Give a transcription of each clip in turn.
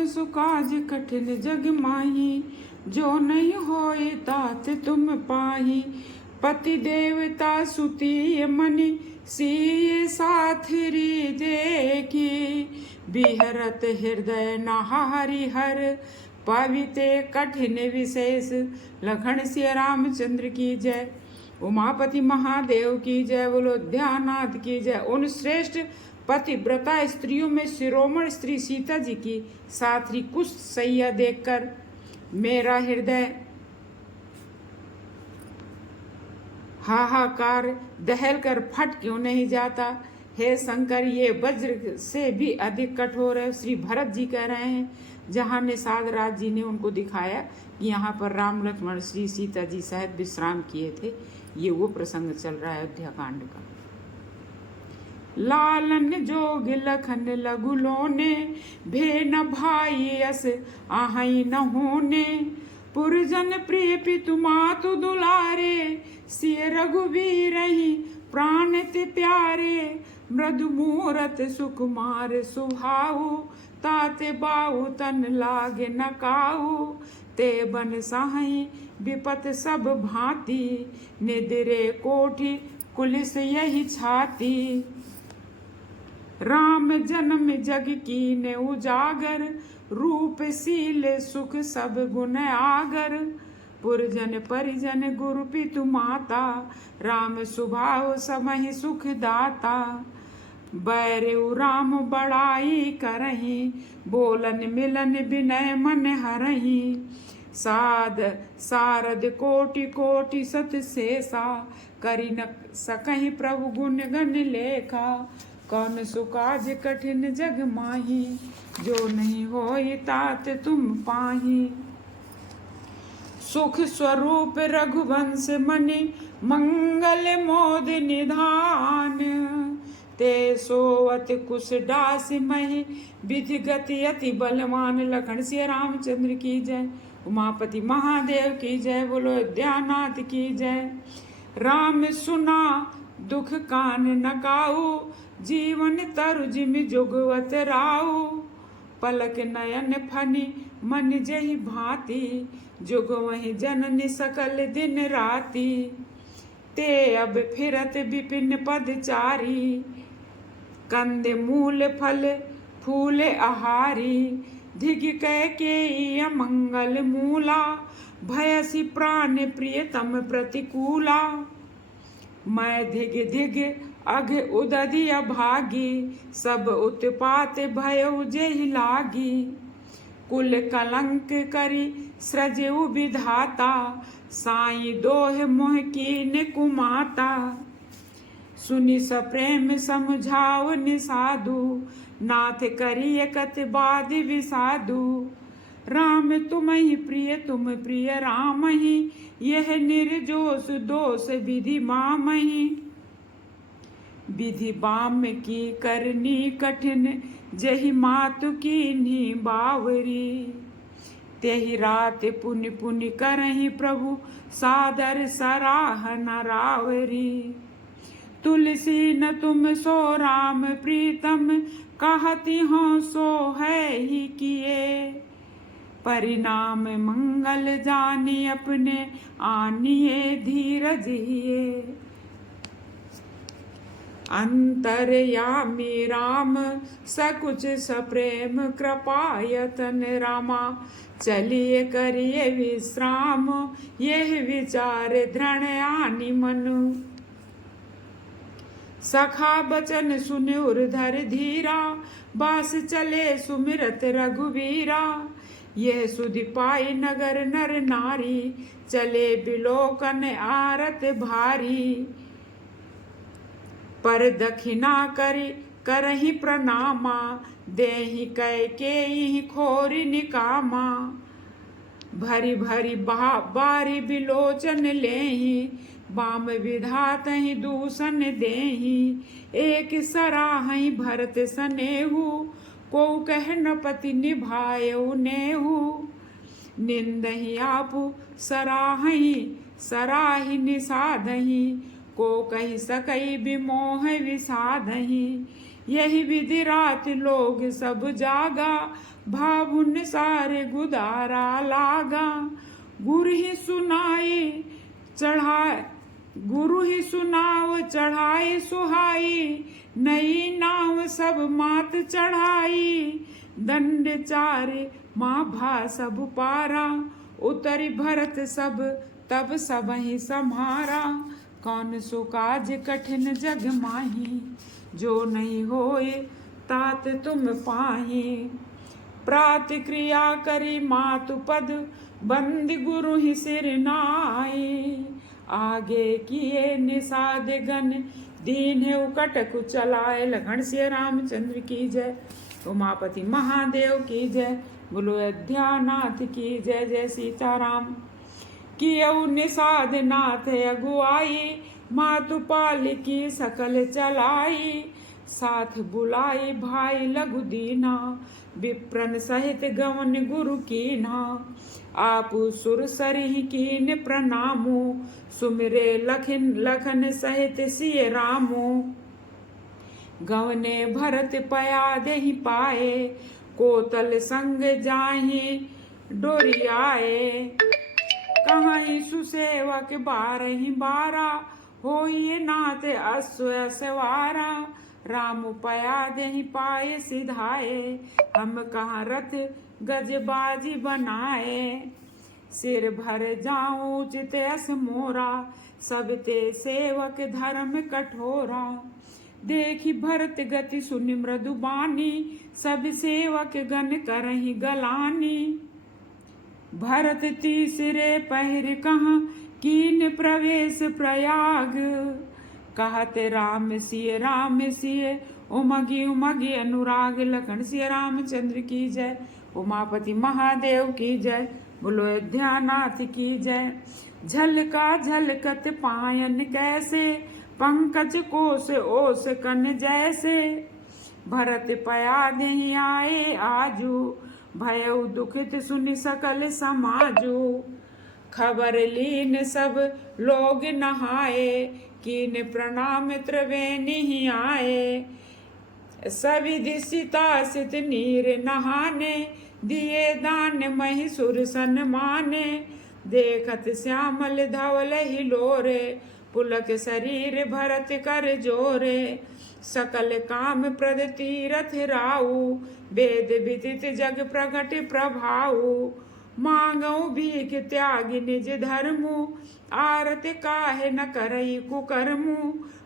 कौन सुकाज कठिन जग माही, जो नहीं होए तात तुम पाही। पति देवता सुती मनि, सिय साथरी देखी। बिहरत हृदय नहारि हर, पविते कठिन विशेष। लखन सिय रामचंद्र की जय, उमापति महादेव की जय, बोलो ध्यानाथ की जय। उन श्रेष्ठ पतिव्रता स्त्रियों में शिरोमणि स्त्री सीता जी की साथी कुश सैया देखकर मेरा हृदय हाहाकार दहल कर फट क्यों नहीं जाता। हे शंकर, ये वज्र से भी अधिक कठोर है। श्री भरत जी कह रहे हैं, जहाँ निषाद राज जी ने उनको दिखाया कि यहाँ पर राम लक्ष्मण श्री सीता जी सहित विश्राम किए थे, ये वो प्रसंग चल रहा है अयोध्या कांड का। लालन जोग लखन लघु लोने, भे न भाई अस आहई न होने। पुरजन प्रिय पितु मातु दुलारे, सिय रघुवीर प्राण ते प्यारे। मृदु मूरत सुकुमार सुभाऊ, ताते बाऊ तन लागे न काऊ। ते बन साहई विपत सब भांति, निदरे कोठि कुलिस यही छाती। राम जन्म जग कीने उजागर, रूप सील सुख सब गुण आगर। पुरजन परिजन गुरु पितु माता, राम सुभाव समहि सुख दाता। बैरु राम बड़ाई करही, बोलन मिलन विनय मन हरही। सारद कोटि कोटि सत शेषा, करि न सकहि प्रभु गुण गण लेखा। कौन सुकाज कठिन जग माही, जो नहीं होई तात तुम पाही। सुख स्वरूप रघुवंश मनि, मंगल मोद निधान। ते सोवत कुश दास मही, विधि गति अति बलवान। लखन सिय रामचंद्र की जय, उमापति महादेव की जय, बोलो ध्यानाथ की जय। राम सुना दुख कान नकाऊ, जीवन तरु जिम जुगवत राऊ। पलक नयन फनि मन जहि भांति, जुग वही जननी सकल दिन राति। ते अब फिरत विपिन पदचारी, कंद मूल फल फूल आहारी। धिग कह के अमंगल मूला, भयसि प्राण प्रियतम प्रतिकूला। मैं धिग धिग अघ उदधि अभागी, सब उत्पात भयउ जेहि लागी। कुल कलंक करी सृजउ विधाता, साई दोह मोह कीन कुमाता। सुनि सप्रेम समझाओ निसाधु, नाथ करिय कत बाद विसाधु। राम तुम्हि प्रिय तुम प्रिय रामहि, यह निर्जोष दोष विधि मामहि। विधि बाम की करनी कठिन, जहि मातु कीन्ही बावरी। तेहि रात पुनि पुनि करहि प्रभु, सादर सराहना रावरी। तुलसी न तुम सो राम प्रीतम, कहती हो सो है ही किए। परिणाम मंगल जानी अपने, आनिए धीरज हिए। अंतर्यामी राम सकुच सप्रेम, कृपायतन रामा। चलिए करिए विश्राम, यह विचार दृढ़ आनि मनु। सखा बचन सुन उर्धर धीरा, बास चले सुमिरत रघुवीरा। यह सुधि पाई नगर नर नारी, चले बिलोकन आरत भारी। पर दक्षिणा करी करहि प्रणामा, देहि कैकेयी खोरि निकामा। भरी भरी बारी बिलोचन लेहि, बाम विधातहि दूषण देहि। एक सराहहि भरत सनेहु, को कह न पति निभायउ नेहु। निंदहि आपु सराहहि, सराहि निषादहि। को कहि सकई विमोह विषादहि। यही विधि रात लोग सब जागा, भावुन सारे गुदारा लागा। गुरु ही सुनाव चढ़ाए सुहाई, नई नाव सब मात चढ़ाई। दंड चारे माँ भा सब पारा, उतरी भरत सब तब सब ही सम्हारा। कौन सो काज कठिन जग माही, जो नहीं होए तात तुम पाही। प्रातिक्रिया करी मातु पद, बंद गुरु ही सिर नाई। आगे किए निषाद गण, दीन है उकट कुचलाए। लखन सिया रामचंद्र की जय, उमापति महादेव की जय, बोलो अयोध्यानाथ की जय। जय सीताराम। कियऊ निषाद नाथ अगुआई, मातुपाल की सकल चलाई। साथ बुलाई भाई लघु दीना, विप्रन सहित गवन गुरु कीना। आपु सुर सरिह कीन प्रणामो, सुमिरे लखन सहित सिय रामो। गवने भरत पया देहि पाए, कोतल संग जाहि डोरियाए। कहीं सुसेवक बारहि बारा, होइए नाथ अश्व सवारा। राम पया देहि पाए सिधाए, हम कहाँ रथ गजबाजी बनाए। सिर भर जाऊं चित अस मोरा, सब ते सेवक धर्म कठोरा। देखी भरत गति सुनि मृदु बानी, सब सेवक गण करहि गलानी। भरत तीसरे पहर कहाँ, कीन प्रवेश प्रयाग। कहते राम सिय उमगी उमगी अनुराग। लखन सिया रामचंद्र की जय, उमापति महादेव की जय, बोलो अयोध्यानाथ की जय। झलका झलकत पायन कैसे, पंकज कोस ओस कन जैसे। भरत पया देहि आए आजू, भयउ दुखित सुनि सकल समाजू। खबर लीन सब लोग नहाए, कीन प्रणाम त्रिवेणी आए। सविधि सीता सित नीर नहाने, दिए दान महिषुर सन्माने। देखत श्यामल धवल हिलोरे, पुलक शरीर भरत कर जोरे। सकल काम प्रद तीरथ राऊ, वेद विदित जग प्रगट प्रभाऊ। मांगऊ भीख त्याग निज धर्मु, आरत काहे न करई कुकर्मु।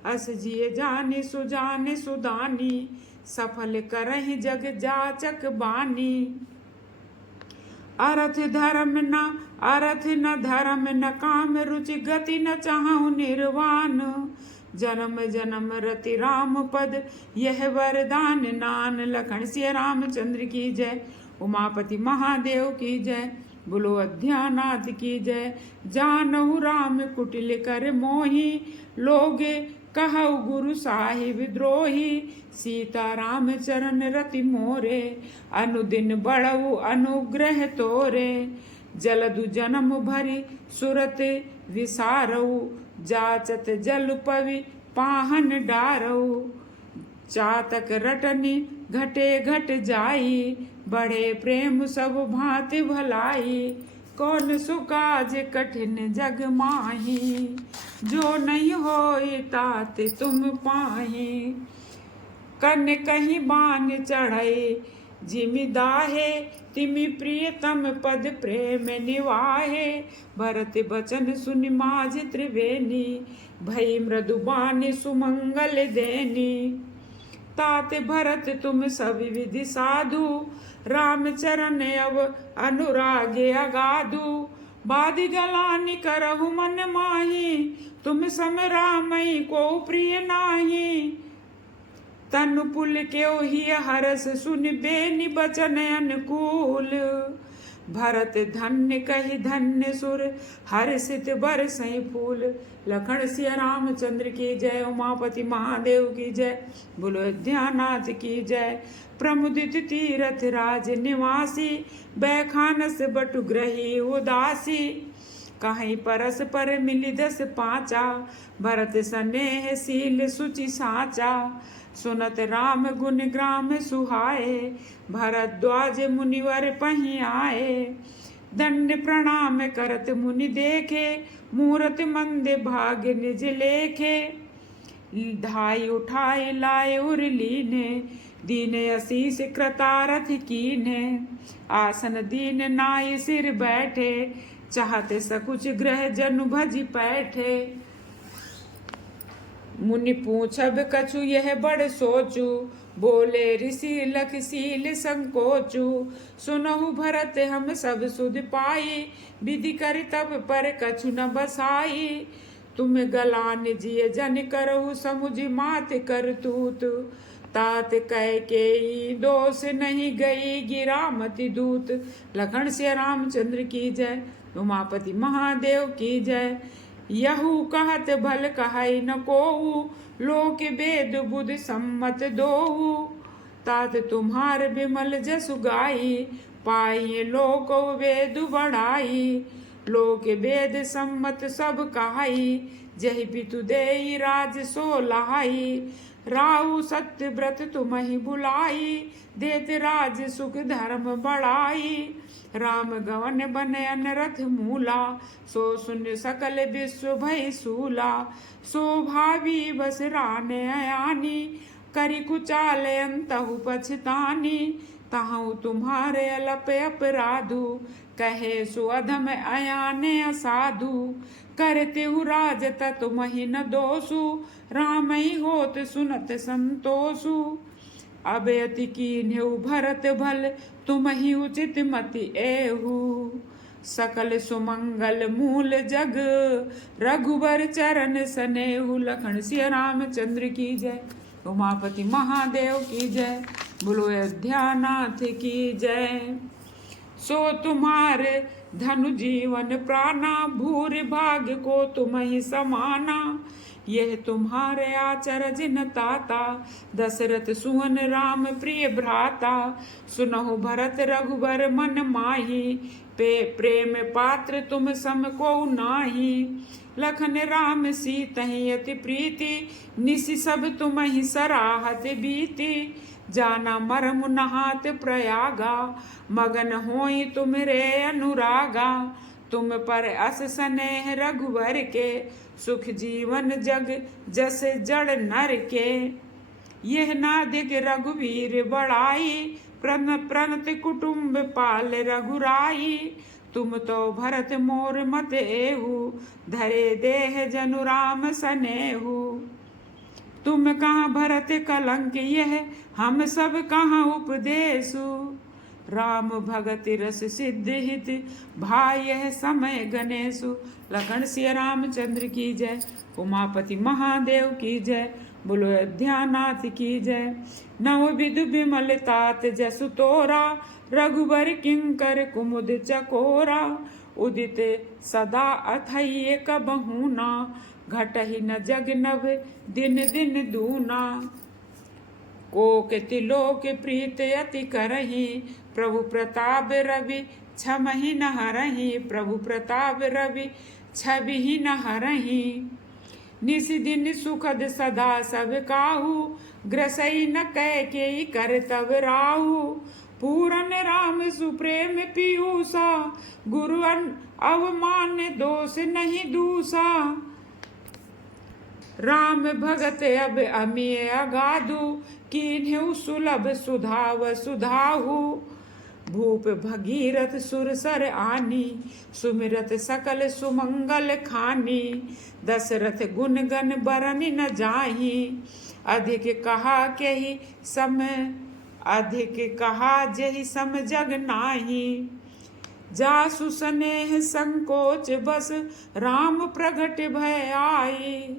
अस जिय जानि सुजानि सुदानी, सफल करहि जग जाचक बानी। अरथ न धर्म न काम, रुचि गति न चाहु निर्वाण। जन्म जन्म रति राम पद, यह वरदान नान। लखन सिया रामचंद्र की जय, उमापति महादेव की जय, बोलो अयोध्यानाथ की जय। जानहु राम कुटिल कर मोहि, लोगे कहु गुरु साहिब द्रोही। सीता राम चरण रति मोरे, अनुदिन बढ़ऊ अनुग्रह तोरे। जलदु जन्म भरी सुरत विसारऊ, जाचत जल पवि पाहन डारऊ। चातक रटनी घटे घट जाई, बढ़े प्रेम सब भांति भलाई। कौन सुकाज कठिन जग माही, जो नहीं होई तात तुम पाही। कन कहीं बान चढ़े जिमि दाहे, तिमि प्रियतम पद प्रेम निवाहे। भरत बचन सुनि माझ त्रिवेणी, भई मृदु बानि सुमंगल देनी। तात भरत तुम सब विधि साधु, राम चरण अब अनुरागे अगाधु। बादि गलानि करहु मन माही, तुम सम रामई को प्रिय नाही। तनु पुल क्यों ही हरस सुनि बेनि बचन अनुकूल। भरत धन्य कहि धन्य सुर, हर्षित बरसई फूल। लखन सिया रामचंद्र की जय, उमापति महादेव की जय, बोलो अयोध्यानाथ की जय। प्रमुदित तीरथ राज निवासी, बैखानस बटु ग्रही उदासी। कहीं परस पर मिली 10 पाँचा, भरत स्नेह शील सुचि साचा। सुनत राम गुण ग्राम सुहाए, भरद्वाज मुनिवर पही आए। दंड प्रणाम करत मुनि देखे, मूरत मंद भाग निज लेखे। धाई उठाई लाए उर लीने, दीन असीस कृतारथ कीने। आसन दीन नाई सिर बैठे, चाहते सकुच ग्रह जनु भज पैठे। मुनि पूछब कछु यह बड़ सोचू, बोले ऋषि लख सील संकोचू। सुनहु भरत हम सब सुध पाई, विधि कर तब पर कछु न बसाई। तुम गलान जिय जन करहु समुझ मात करतूत, तात कह के दोष नहीं गई गिरा मति दूत। लखन से रामचंद्र की जय, उमापति महादेव की जय। यहू कहत भल कहै न कोऊ, लोक वेद बुध सम्मत दोऊ। तात तुम्हार विमल जसु गाई, पाई लोक वेद बढ़ाई। लोक वेद सम्मत सब कहाई, जहि पितु देई राज सो लहाई। राहु सत्य व्रत तुम्हि बुलाई, देत राज सुख धर्म बढ़ाई। राम गवन बन अनरथ मूला, सो सुन सकल विश्व भय सूला। सो भावी बस राने अयानी, करि कुचाल अंतहु पछतानी। तहु तुम्हारे अलप अपराधु, कहे सुअधम अयाने असाधु। करते राज ततुमहि न दोषु, रामई होत सुनत संतोषु। अब अति कीन्हु भरत भल, तुमहि उचित मति एहु। सकल सुमंगल मूल जग, रघुबर चरण सनेहु। लखन सिया रामचंद्र की जय, उमापति महादेव की जय। बोलो अयोध्या नाथ की जय। सो तुम्हारे धनु जीवन प्राणा, भूर भाग को तुम्हि समाना। यह तुम्हारे आचरज न ताता, दशरथ सुवन राम प्रिय भ्राता। सुनहु भरत रघुबर मन माही, प्रेम पात्र तुम सम को नाही। लखन राम सीतहि अति प्रीति, निसि सब तुम्हि सराहत बीती। जाना मरम नहात प्रयागा, मगन होई तुम रे अनुरागा। तुम पर अस स्नेह रघुवर के, सुख जीवन जग जस जड़ नर के। यह नादिक रघुवीर बड़ाई, प्रणत कुटुम्ब पाल रघुराई। तुम तो भरत मोर मत एहु, धरे देह जनु राम सनेहु। तुम कहाँ भरत कलंक यह, हम सब कहाँ उपदेशु। राम भगत रस सिद्ध हित, भाई यह समय गणेशु। लखन सिया रामचंद्र की जय, उमापति महादेव की जय। बोलो अयोध्या नाथ की जय। नव विधु विमल तात जसु तोरा, रघुबर किंकर कुमुद चकोरा। उदित सदा अथैये कबहू ना, घटहि न जग नभ दिन दिन दूना। कोक तिलोक प्रीत अति करही, प्रभु प्रताप रवि छमहि न हरहि। प्रभु प्रताप रवि छबिहि न हरहि। निस दिन सुखद सदा सब काहू, ग्रसई न कह के कर तब राहु। पूरन राम सुप्रेम पीयूषा, गुरु अवमान दोष नहीं दूसा। राम भगत अब अमिय अगाधु, कीन्हु सुलभ सुधाव सुधाहु। भूप भगीरथ सुरसर आनी, सुमिरत सकल सुमंगल खानी। दशरथ गुण गण बरन न जाही, अधिक कहा केहि सम अधिक कहा जेहि सम जग नाही। जासु स्नेह संकोच बस, राम प्रगट भय आई।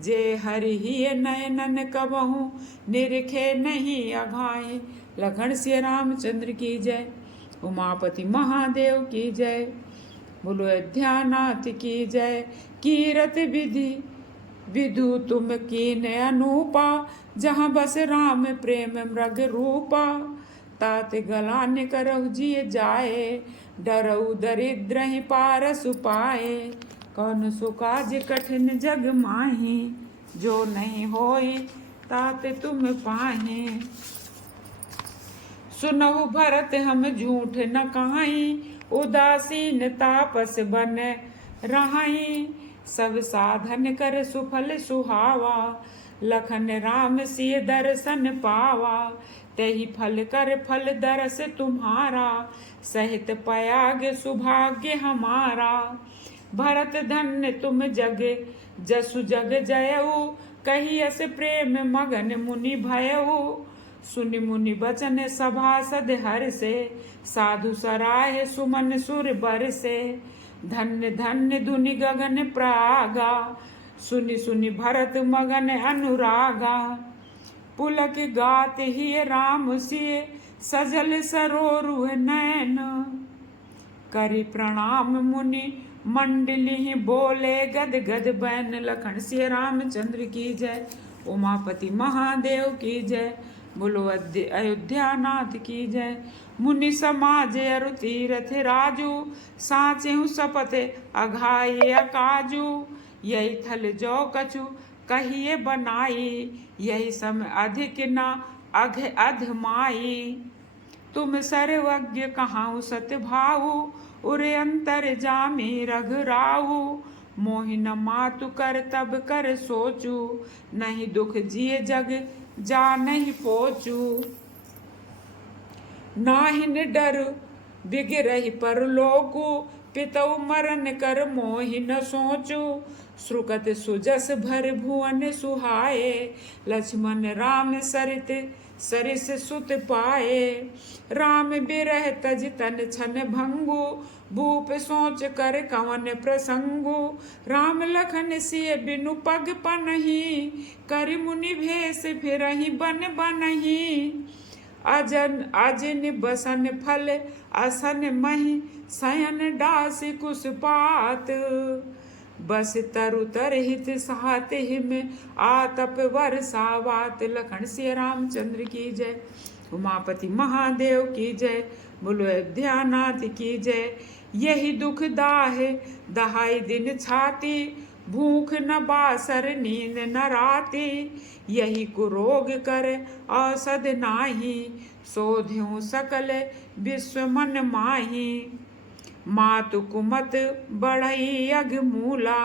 जे हरि नयनन कबहू, निरखे नहीं अघाए। लखन सिया रामचंद्र की जय, उमापति महादेव की जय। बोलो अयोध्या नाथ की जय। कीरत विधि विधु तुम कीन अनूपा, जहाँ बस राम प्रेम मृग रूपा। तात गलान करहु जिय जाए, डरऊ दरिद्र ही पारसु पाए। कौन सो काज कठिन जग माही, जो नहीं होई तात तुम पाहे। सुनहु भरत हम झूठ न कहाई, उदासीन तापस बन रहाई। सब साधन कर सुफल सुहावा, लखन राम सिय दर्शन पावा। तही फल कर फल दरस तुम्हारा, सहित पयाग सुभाग्य हमारा। भरत धन्य तुम जग जसु जग जयऊ, कहियस प्रेम मगन मुनि भयऊ। सुनि मुनि बचन सभासद हर से, साधु सराय सुमन सुर बर से। धन्य धन्य धुनि गगन प्रागा, सुनि सुनि भरत मगन अनुरागा। पुलक गात ही राम सिय, सजल सरोरुह नैन। करि प्रणाम मुनि मंडली, बोले गद गद बैन। लखन सिय रामचंद्र की जय, उमापति महादेव की जय। बोलो अयोध्या नाथ की जय। मुनि समाज अरु तीरथ राजू, साचेहु सपथ अघाये अकाजू। यही थल जो कछु कहिए बनाई, यही सम अधिक न अघ अधमाई। तुम सर्वज्ञ कहाऊ सत भाऊ, उरे अंतर जामी रघुराऊ। मोहि न मातु कर तब कर सोचू, नहीं दुख जिए जग जा नहीं पोचू। नाहिन डर बिगरहि परलोकु, पितौ मरन कर मोहि न सोचू। श्रुकत सुजस भर भुवन सुहाए, लक्ष्मण राम सरित सरिस सुत पाए। राम बिरह तज तन छन भंगु, भूप सोच कर कवन प्रसंगु। राम लखन सिय बिनु पग पनहि, करि मुनि भेष फिरहि बन बनहि। अजन बसन फल असन महि, शयन डास कुसपात। बस तरु तर हित सात हिम, आतप वर्षावात। लखन सिय रामचंद्र की जय, उमापति महादेव की जय। बोलो अयोध्या नाथ की जय। यही दुख दाहे दहाई दिन छाती, भूख न बासर नींद न राती। यही कुरोग कर औषध नाही, सोध्यु सकल विश्व मन माही। मातु कुमत बढ़ई अग मूला,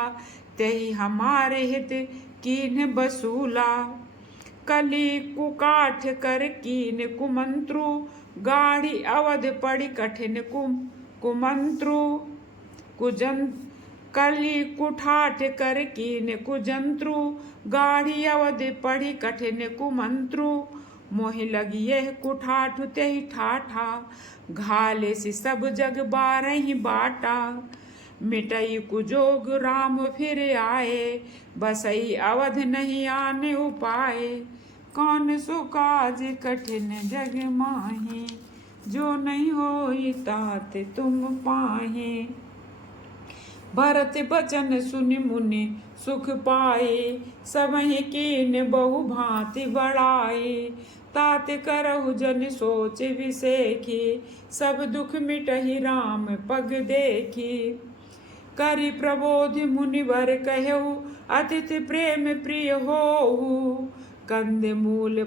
तही हमारे हित कीन बसूला। कली कुकाठ कर कीन कुमंत्रु, गाढ़ी अवध पड़ी कठिन कुमंत्रु। कली कुठाठ कर कीन कुजंत्रु, गाढ़ी अवध पड़ी कठिन कुमंत्रु। मोहि लगी यह कुठाठ तेहि ठाठा, घाले से सब जग बारहि बाटा। मिटई कुजोग राम फिर आए, बसई अवध नहीं आने उपाय। कौन सो काज कठिन जग माही, जो नहीं होई तात तुम पाहे। भरत बचन सुनि मुनि सुख पाए, सबहि कीन बहु भांति बढ़ाए। तात करहु जन सोच विसेखी, सब दुख मिटहि राम पग देखी। करि प्रबोध मुनिवर कहु, अतिथि प्रेम प्रिय होहु। कंद मूल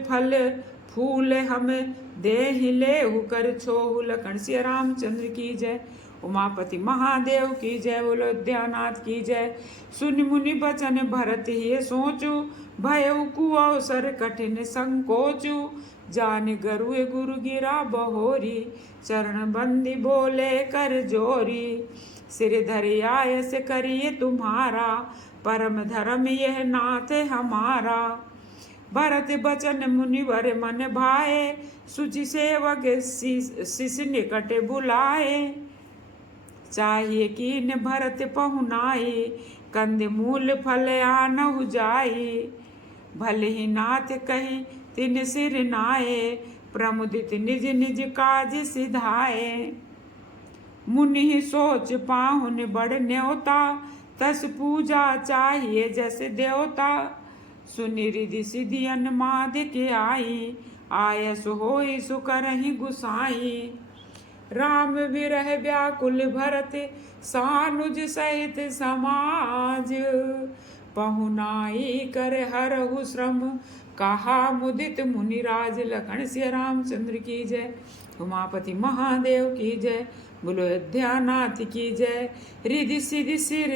फल फूल हम देहि लेहु, कर छोहु। लखन सिय रामचंद्र की जय, उमापति महादेव की जय। बोलो अयोध्यानाथ की जय। सुनि मुनि बचन भरत ही सोचू, भयउ कुअवसर कठिन संकोचू। जान गरुए गुरु गिरा बहोरी, चरण बंदी बोले कर जोरी। सिर धरि आयस करिए तुम्हारा, परम धर्म यह नाथ हमारा। भरत बचन मुनिवर मन भाए, सुचि सेवक शिष निकट बुलाए। चाहिए कीन भरत पहुनाई, कंद मूल फल आनहु जाई। भले ही नाथ कही तिन सिर नाये, प्रमुदित निज निज काज सिधाए। मुनि सोच पाहुन बड़ न्योता, तस पूजा चाहिए जस देवता। सुनि रिधि सिधि अन्माद के आई, आयस होई सुकरहि गुसाई। राम विरह व्याकुल भरत, सानुज सहित समाज। पहुनाई कर हरहु श्रम, कहा मुदित मुनिराज लखन सिया रामचंद्र की जय। उमापति महादेव की जय, बोलो अयोध्यानाथ की जय। रिधि सिधि सिर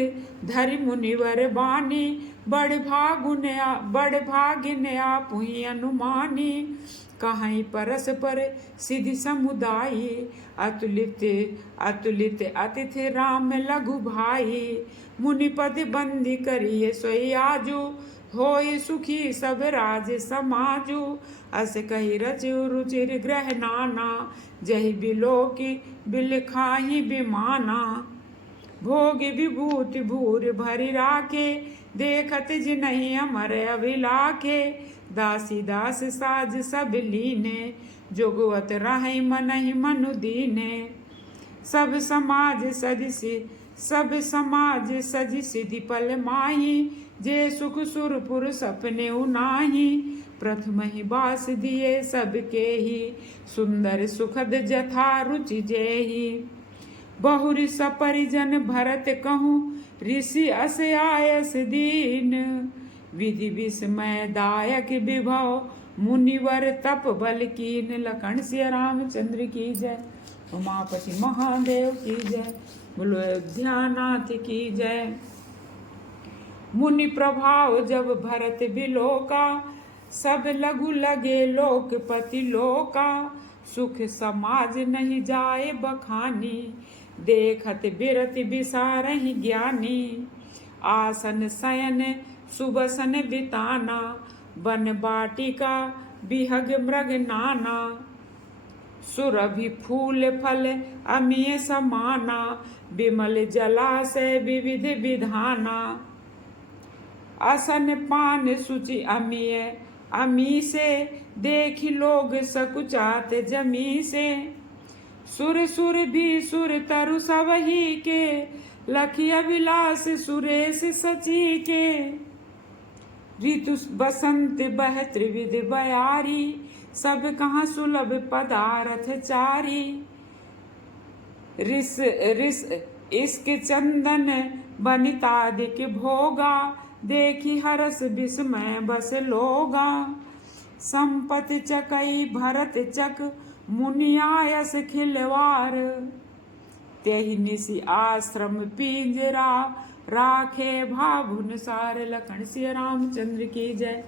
धरि मुनिवर बानी, बड़ भागिन आपुहि अनुमानी। कहीं परस पर सिद्धि समुदायी, अतुलित अतुलित अतिथि राम लघु भाई। मुनिपद बंदी करिए सोई आजू, होय सुखी सब राज समाजू। अस कही रचु रुचिर ग्रह नाना, जहि बिलोकी बिल खाही बिमाना। भोग विभूति भूर भरि राखे, देखत जिनहि अमर अभिलाखे। दासी दास साज सब लीने, जोगवत रहै मनहि मनु दीने। सब समाज सज सिधि पल माही, जे सुख सुरपुर सपने उनाही। प्रथम ही बास दिए सबके ही, सुंदर सुखद जथा रुचि जेहि। बहुरी सपरिजन भरत कहूँ, ऋषि अस आयस दीन। विधि विस्मय दायक विभव, मुनिवर तप बल कीन। लखन सिया रामचंद्र की जय, उमापति महादेव की जय, बोलो अयोध्यानाथ की जय। मुनि प्रभाव जब भरत बिलोका, सब लघु लगे लोकपति लोका। सुख समाज नहीं जाए बखानी, देखत बिरत बिसारहि ज्ञानी। आसन शयन सुबसन बिताना, वन बाटिका बिहग मृग नाना। सुरभि फूल फल अमीय समाना, बिमल जलाशय विविध विधाना। असन पान सुचि अमीय अमी से, देखि लोग सकुचात जमी से। सुर सुर भी सुर तरु सबही के, लखि अभिलाष सुरेश सची के। ऋतु बसंत बह त्रिविध बयारी, सब कहाँ सुलभ पदारथ चारी। रिस इश्क चंदन बनितादिक भोगा, देखी हरस विस्मय बस लोगा। संपत चकई भरत चक, मुनियायस खिलवार। तेहि निसि आश्रम पिंजरा, राखे भाभुनसार। लखन सिया रामचंद्र की जय,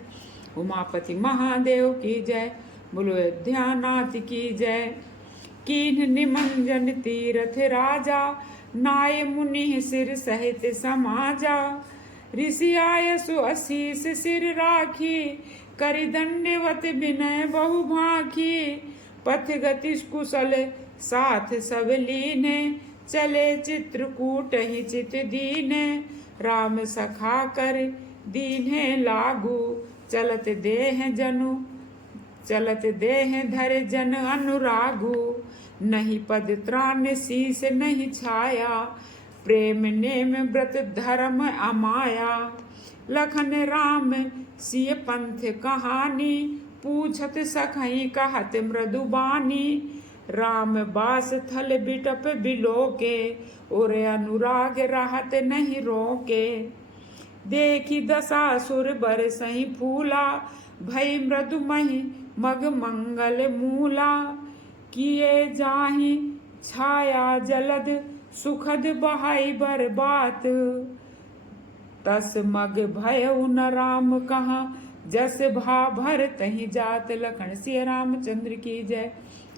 उमापति महादेव की जय, बोलो अयोध्यानाथ की जय। कीन्ह निमंजन तीरथ राजा, नाय मुनि सिर सहित समाजा। ऋषि आयसु असीस सिर राखी, करि दंडवत विनय बहु भाखी। पथ गति कुशल साथ सब लीने, चले चित्रकूट ही चित दीने। राम सखा कर दीन्हे लागू, चलत देह धर जन अनुरागू। नहीं पद त्राण शीस नहीं छाया, प्रेम नेम व्रत धर्म अमाया। लखन राम सिय पंथ कहानी, पूछत सखई कहत मृदुबानी। राम बास थल बिटप बिलोके, और अनुराग रहत नहीं रोके। देखी दशासुर बरसहि फूला, भई मृदुमहि मग मंगल मूला। किए जाहि छाया जलद, सुखद बहाई बरबात। तस मग भयउ न राम कहाँ, जस भा भर तहि जात। लखन सिया रामचंद्र की जय,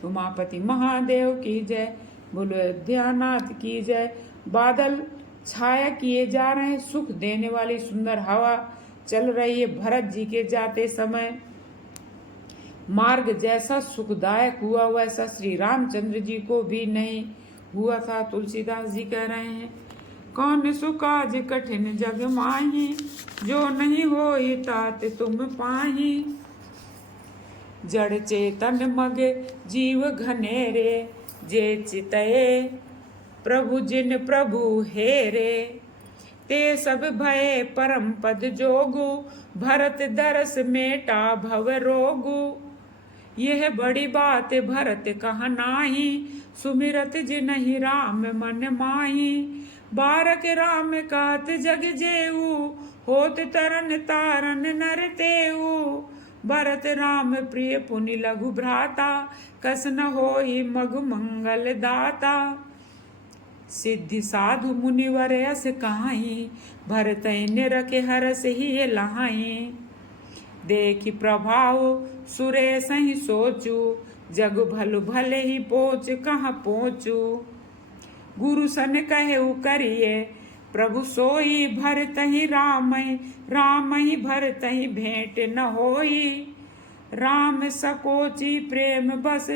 उमापति महादेव की जय, बोलो अयोध्यानाथ की जय। बादल छाया किए जा रहे हैं, सुख देने वाली सुंदर हवा चल रही है भरत जी के जाते समय। मार्ग जैसा सुखदायक हुआ वैसा श्री रामचंद्र जी को भी नहीं हुआ था। तुलसीदास जी कह रहे हैं, कौन सुकाज कठिन जग माही, जो नहीं होई तात तुम पाही। जड़ चेतन मग जीव घनेरे, जे चितये प्रभु जिन प्रभु हेरे। ते सब भय परम पद जोगु, भरत दरस मेटा भव रोगु। यह बड़ी बात भरत कह नाही, सुमिरत जिनहि राम मन माही। बारक राम कहत जग जेऊ, होत तरन तारन नर तेऊ, भरत राम प्रिय पुनि लघु भ्राता, कस न होई मग मंगल दाता। सिद्धि साधु मुनिवर यस कहाई, भरत निरखे हरस ही लहाई। देखि प्रभाव सुरेश ही सोचू, जग भल भले ही पोच कहाँ पोचू। गुरु सन कहे करिए, प्रभु सोई भरत ही राम ही भरत ही भेंट न होई। राम सकोची प्रेम बस,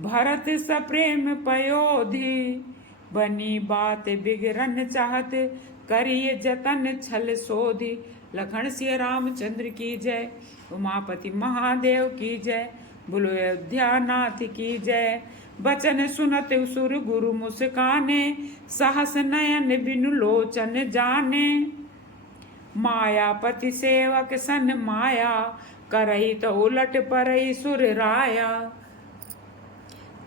भरत सप्रेम पयोधि। बनी बात बिगड़न चाहत, करिए जतन छल सोधि। लखन सिया रामचंद्र की जय, उमापति महादेव की जय, बोलो अयोध्या नाथ की जय। बचन सुनत सुर गुरु मुस्काने, सहस नयन बिनु लोचन जाने। मायापति सेवक सन माया, करई तो उलट परई सुर राया।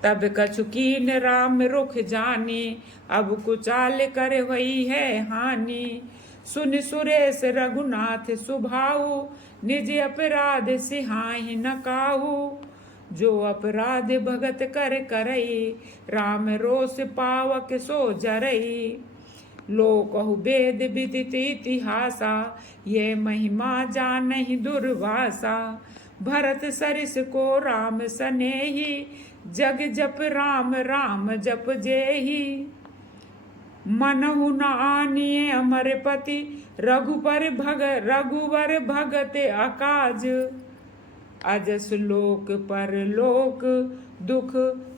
तब कछु कीन राम रुख जानी, अब कुचाल कर वही है हानि। सुन सुरेश रघुनाथ सुभाऊ, निज अपराध सिहाहि न काहू। जो अपराध भगत कर करई, राम रोष पावक सो जरई। लोकहु वेद विदित इतिहासा, ये महिमा जानहि दुर्वासा। भरत सरिस को राम सनेही, जग जप राम राम जप जेही। मनहु न आनिए अमरपति, रघुवर भगत अकाज। अजस लोक पर लोक दुख,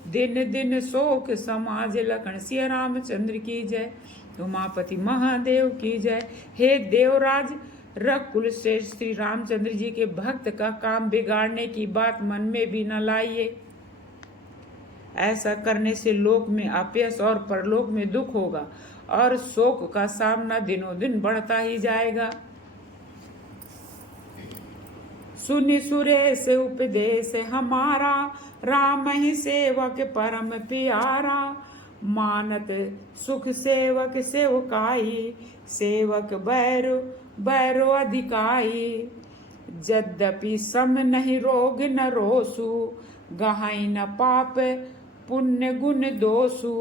दिन दिन शोक समाज। लखन सिया रामचंद्र की जय, उमापति महादेव की जय। हे देवराज रघुकुल से श्री रामचंद्र जी के भक्त का काम बिगाड़ने की बात मन में भी न लाइए। ऐसा करने से लोक में अपयश और परलोक में दुख होगा, और शोक का सामना दिनों दिन बढ़ता ही जाएगा। सुनि सुरेश उपदेश हमारा, राम ही सेवक परम प्यारा। मानत सुख सेवक सेवकाई, सेवक बैरो अधिकाई। यद्यपि सम नहीं रोग न रोसु, गहाई न पाप पुण्य गुण दोषु।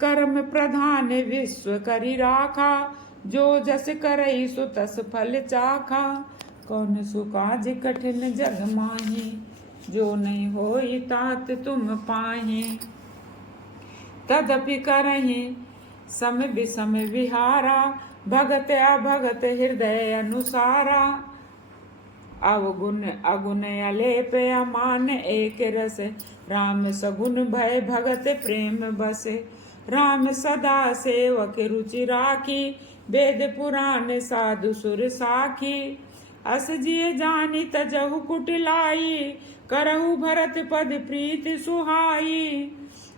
कर्म प्रधान विश्व करि राखा, जो जस करई सो तस फल चाखा। कौन सुकाज कठिन जग माही, जो नहीं होई तात तुम पाही। तदपि करहि सम विषम विहारा, भगत अभगत हृदय अनुसारा। अवगुण अगुण अलेप अमान एक रस, राम सगुण भय भगत प्रेम बस। राम सदा सेवक रुचि राखी, वेद पुराण साधु सुर साखी। अस जिय जानी तजहु कुटिलाई, करहु भरत पद प्रीत सुहाई।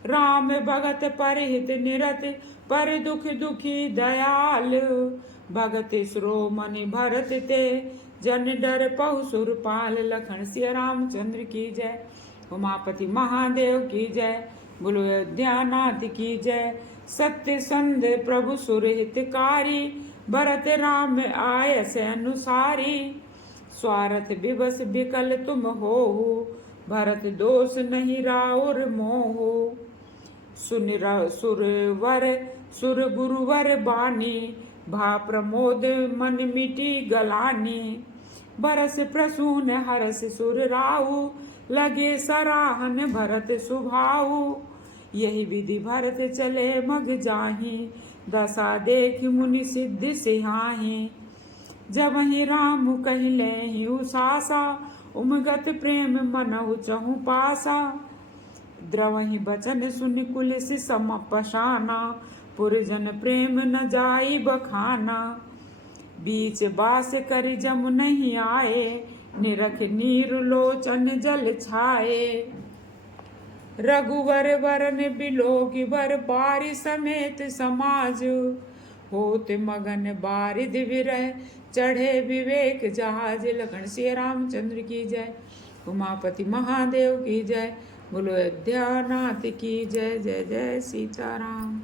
राम भगत परहित निरत, पर दुख दुखी दयाल। भगत श्रोमणि भरत ते, जन डर पहु सुरपाल। लखन सिया रामचंद्र की जय, उमापति महादेव की जय, बोलो अयोध्या नाथ की जय। सत्य संध प्रभु सुरहितकारी, भरत राम आयस अनुसारी। स्वार्थ विवश विकल तुम होहु, भरत दोष नहीं राउर मोहु। सुन सुर गुरुवर बानी, भा प्रमोद मन मिटी गलानी। बरस प्रसून हरस सुर राहु, लगे सराहन भरत सुभाऊ। यही विधि भरत चले मग जाही, दशा देख मुनि सिद्धि सिहाही। जब ही राम कहले ही उसासा, उमगत प्रेम मनहु चहु पासा। द्रवहि बचन सुनि कुलिस सम पशाना, पुरजन प्रेम न जाई बखाना। बीच बास करि जम नहीं आए, निरख नीर लोचन जल छाए। रघुवर वरन बिलोकि वर पारि, समेत समाज होत मगन बारिद विरह। चढ़े विवेक जहाज। लखन सिया रामचंद्र की जय, उमापति महादेव की जय, बोलो अयोध्या नाथ की जय। जय जय सीताराम।